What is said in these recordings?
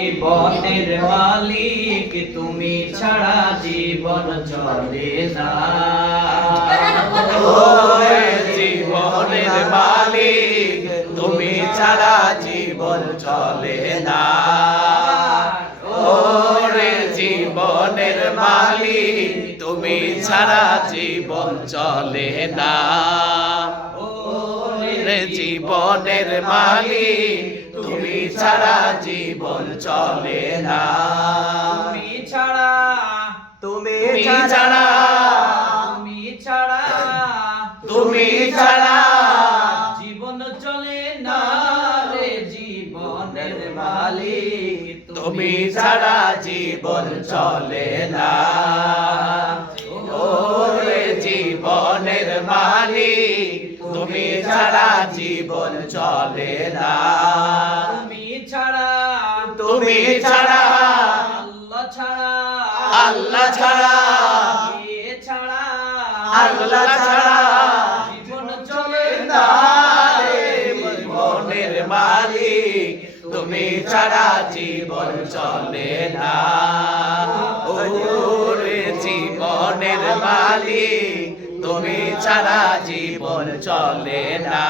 জীবনের মালিক তুমি ছাড়া জীবন চলে না। জীবনের মালিক তুমি ছাড়া জীবন চলে না। ওরে জীবনের মালিক তুমি ছাড়া জীবন চলে না। ওরে জীবনের মালিক তুমি ছাড়া জীবন চলে না। তুমি ছাড়া তুমি ছাড়া তুমি ছাড়া তুমি ছাড়া জীবন চলে না রে। জীবনের মালিক তুমি ছাড়া জীবন চলে না। ওরে জীবনের মালিক তুমি ছাড়া জীবন চলে না। তুমি ছাড়া তুমি ছাড়া আল্লাহ ছাড়া আল্লাহ ছাড়া কে ছাড়া আল্লাহ ছাড়া জীবন চলে না রে। জীবনের মালিক তুমি ছাড়া জীবন চলে না। ওরে জীবনের মালিক তুমি ছাড়া জীবন চলে না।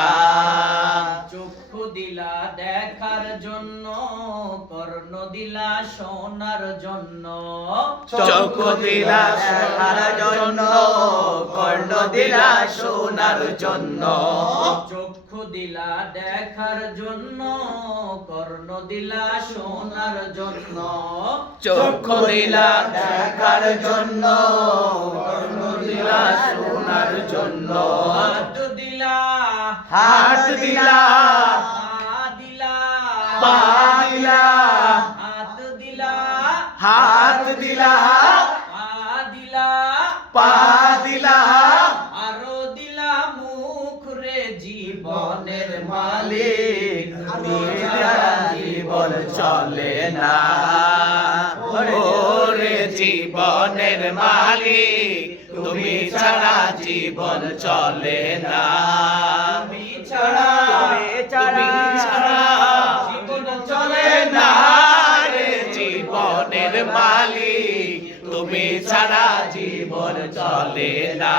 চক্ষু দিলা দেখার জন্য, কর্ণ দিলা শোনার জন্য। চক্ষু দিলা দেখার জন্য, কর্ণ দিলা শোনার জন্য। চক্ষু দিলা দেখার জন্য, কর্ণ দিলা শোনার জন্য। চক্ষু দিলা দেখার জন্য, কর্ণ দিলা শোনার জন্য। হাত দিলা হাত দিলা পা দিলা পা দিলা হাত দিলা হাত দিলা পা দিলা পা দিলা আরো দিলা মুখ রে। জীবনের মালিক তুমি ছাড়া জীবন চলে না। ওরে জীবনের মালিক তুমি ছাড়া জীবন চলে না। তুমি ছাড়া তুমি ছাড়া জীবন চলে না রে। জীবনের মালিক তুমি ছাড়া জীবন চলে না।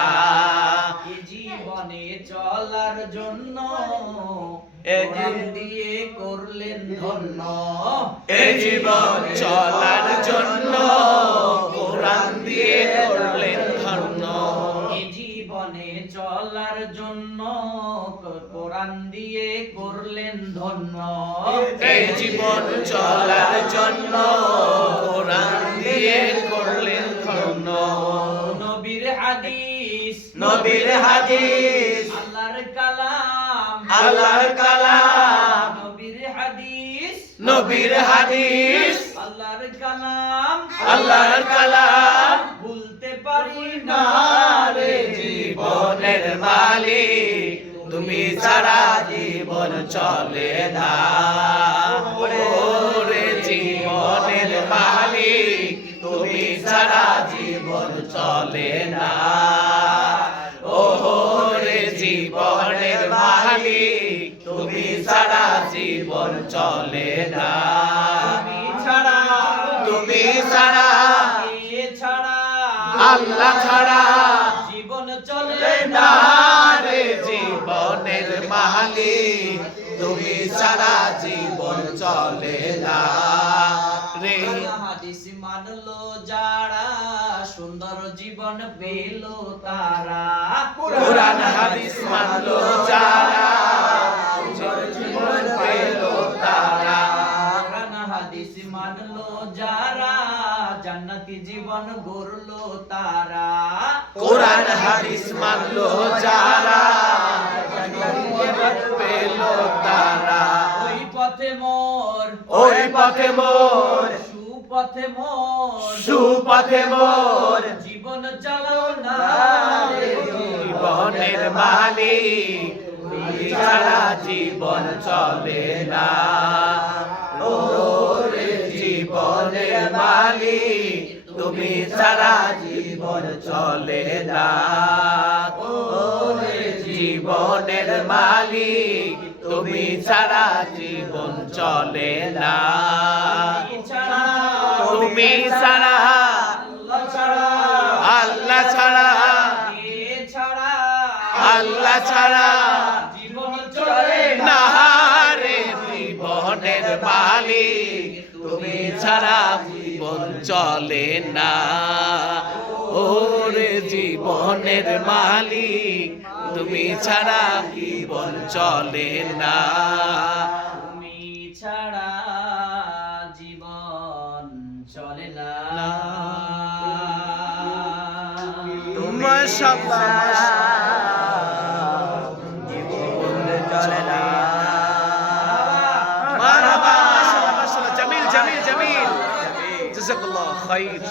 জীবনে চলার জন্য এ কোরআন দিয়ে করলেন ধন্য। এ জীবন চলার জন্য কোরআন দিয়ে করলেন ধন্য। এ জীবনে চলার জন্য কোরআন দিয়ে করলেন ধন্য। এই জীবন চলার জন্য কোরআন দিয়ে করলেন ধন্য। নবীর হাদিস নবীর হাদিস আল্লাহর কালাম আল্লাহর কালাম নবীর হাদিস নবীর হাদিস আল্লাহর কালাম আল্লাহর কালাম ভুলতে পারি না রে। জীবনের মালিক তুমি ছাড়া জীবন চলে না। ওরে জীবনের মালিক তুমি ছাড়া জীবন চলে না। ওরে জীবনের মালিক তুমি ছাড়া জীবন চলে না। তুমি ছাড়া তুমি ছাড়া কে ছাড়া আল্লাহ ছাড়া জীবন চলে না না রে। জীবনের মালিক তুমি ছাড়া জীবন চলে না রে। হাদিস মানলো যারা সুন্দর জীবন পেল তারা। কোরআন হাদিস মানলো যারা সুন্দর জীবন পেল তারা। কোরআন হাদিস মানলো যারা জান্নাতি জীবন গড়লো তারা। কোরআন হাদিস মানলো যারা জান্নাত পেল তারা। ওই পথে মোর ওই পথে মোর সুপথে মোর সুপথে মোর জীবন চালাও না রে। জীবনের মালিক তুমি ছাড়া জীবন চলে না। ওরে জীবনের মালিক তুমি ছাড়া জীবন চলে না। ওরে জীবনের মালিক তুমি ছাড়া জীবন চলে না। তুমি ছাড়া আল্লাহ ছাড়া আল্লাহ ছাড়া কে ছাড়া আল্লাহ ছাড়া জীবন চলে না রে জীবনের মালিক তুমি ছাড়া জীবন চলে না ওরে জীবনের মালিক তুমি ছাড়া জীবন চলে না তুমি ছাড়া জীবন চলে না মাশাআল্লাহ মারহাবা মাশাআল্লাহ মাশাআল্লাহ জামিল জামিল জামিল জাযাকাল্লাহ খাইর